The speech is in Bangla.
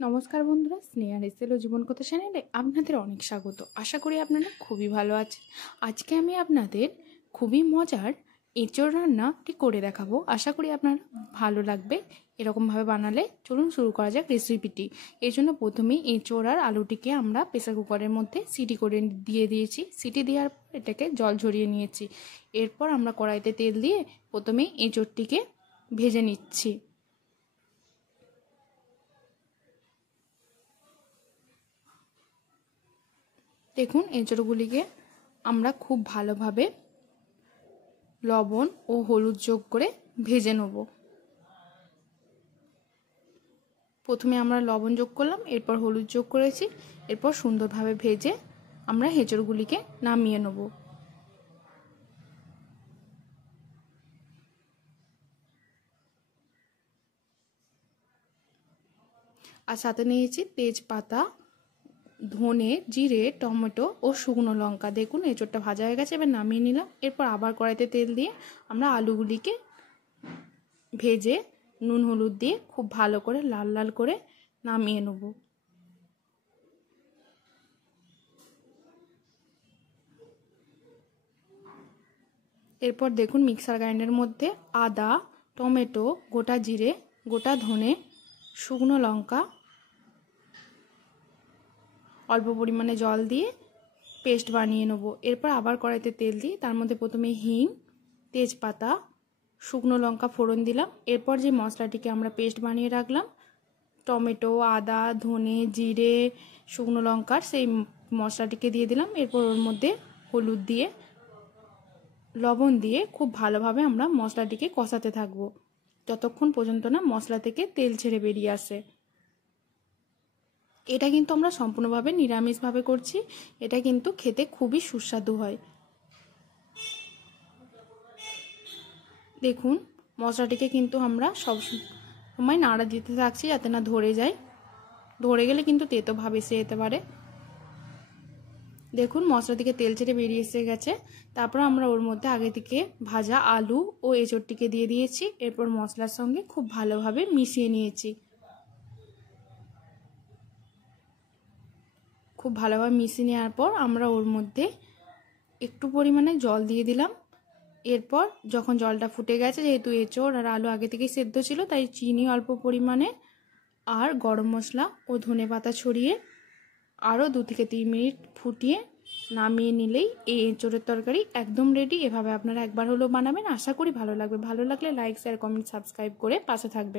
নমস্কার বন্ধুরা, স্নেহা রেসেল ও জীবনকথা চ্যানেলে আপনাদের অনেক স্বাগত। আশা করি আপনারা খুবই ভালো আছেন। আজকে আমি আপনাদের খুবই মজার এঁচোড় রান্নাটি করে দেখাবো। আশা করি আপনারা ভালো লাগবে। এরকমভাবে বানালে চলুন শুরু করা যাক রেসিপিটি। এর জন্য প্রথমেই এঁচোড় আর আলুটিকে আমরা প্রেসার কুকারের মধ্যে সিটি করে দিয়েছি। সিটি দেওয়ার পর এটাকে জল ঝরিয়ে নিয়েছি। এরপর আমরা কড়াইতে তেল দিয়ে প্রথমেই এঁচোড়টিকে ভেজে নিচ্ছি। দেখুন, এঁচোড়গুলিকে আমরা খুব ভালোভাবে লবণ ও হলুদ যোগ করে ভেজে নেব। প্রথমে আমরা লবণ যোগ করলাম, এরপর হলুদ যোগ করেছি, এরপর সুন্দরভাবে ভেজে আমরা এঁচোড়গুলিকে নামিয়ে নেব। আর সাথে নিয়েছি তেজপাতা, ধনে, জিরে, টমেটো ও শুকনো লঙ্কা। দেখুন, এঁচোড়টা ভাজা হয়ে গেছে, এবার নামিয়ে নিলাম। এরপর আবার কড়াইতে তেল দিয়ে আমরা আলুগুলিকে ভেজে নুন হলুদ দিয়ে খুব ভালো করে লাল লাল করে নামিয়ে নেব। এরপর দেখুন, মিক্সার গ্রাইন্ডারের মধ্যে আদা, টমেটো, গোটা জিরে, গোটা ধনে, শুকনো লঙ্কা, অল্প পরিমাণে জল দিয়ে পেস্ট বানিয়ে নেব। এরপর আবার কড়াইতে তেল দিয়ে তার মধ্যে প্রথমে হিং, তেজপাতা, শুকনো লঙ্কা ফোড়ন দিলাম। এরপর যে মশলাটিকে আমরা পেস্ট বানিয়ে রাখলাম, টমেটো, আদা, ধনে, জিরে, শুকনো লঙ্কার সেই মশলাটিকে দিয়ে দিলাম। এরপর ওর মধ্যে হলুদ দিয়ে, লবণ দিয়ে খুব ভালোভাবে আমরা মশলাটিকে কষাতে থাকবো যতক্ষণ পর্যন্ত না মশলা থেকে তেল ছেড়ে বেরিয়ে আসে। এটা কিন্তু আমরা সম্পূর্ণভাবে নিরামিষভাবে করছি। এটা কিন্তু খেতে খুবই সুস্বাদু হয়। দেখুন, মশলাটিকে কিন্তু আমরা সব সময় নাড়া দিতে থাকছি যাতে না ধরে যায়। ধরে গেলে কিন্তু তেতো ভাব এসে যেতে পারে। দেখুন, মশলা থেকে তেল ছেড়ে বেরিয়ে এসে গেছে। তারপর আমরা ওর মধ্যে আগে থেকে ভাজা আলু ও এঁচোড়টিকে দিয়ে দিয়েছি। এরপর মশলার সঙ্গে খুব ভালোভাবে মিশিয়ে নিয়েছি। খুব ভালোভাবে মিশিয়ে নেওয়ার পর আমরা ওর মধ্যে একটু পরিমাণে জল দিয়ে দিলাম। এরপর যখন জলটা ফুটে গেছে, যেহেতু এঁচোড় আর আলু আগে থেকেই সেদ্ধ ছিল, তাই চিনি অল্প পরিমাণে আর গরম মশলা ও ধনেপাতা ছড়িয়ে আরও 2 থেকে 3 মিনিট ফুটিয়ে নামিয়ে নিলেই এই এঁচোড়ের তরকারি একদম রেডি। এভাবে আপনারা একবার হলেও বানাবেন। আশা করি ভালো লাগবে। ভালো লাগলে লাইক, শেয়ার, কমেন্ট, সাবস্ক্রাইব করে পাশে থাকবেন।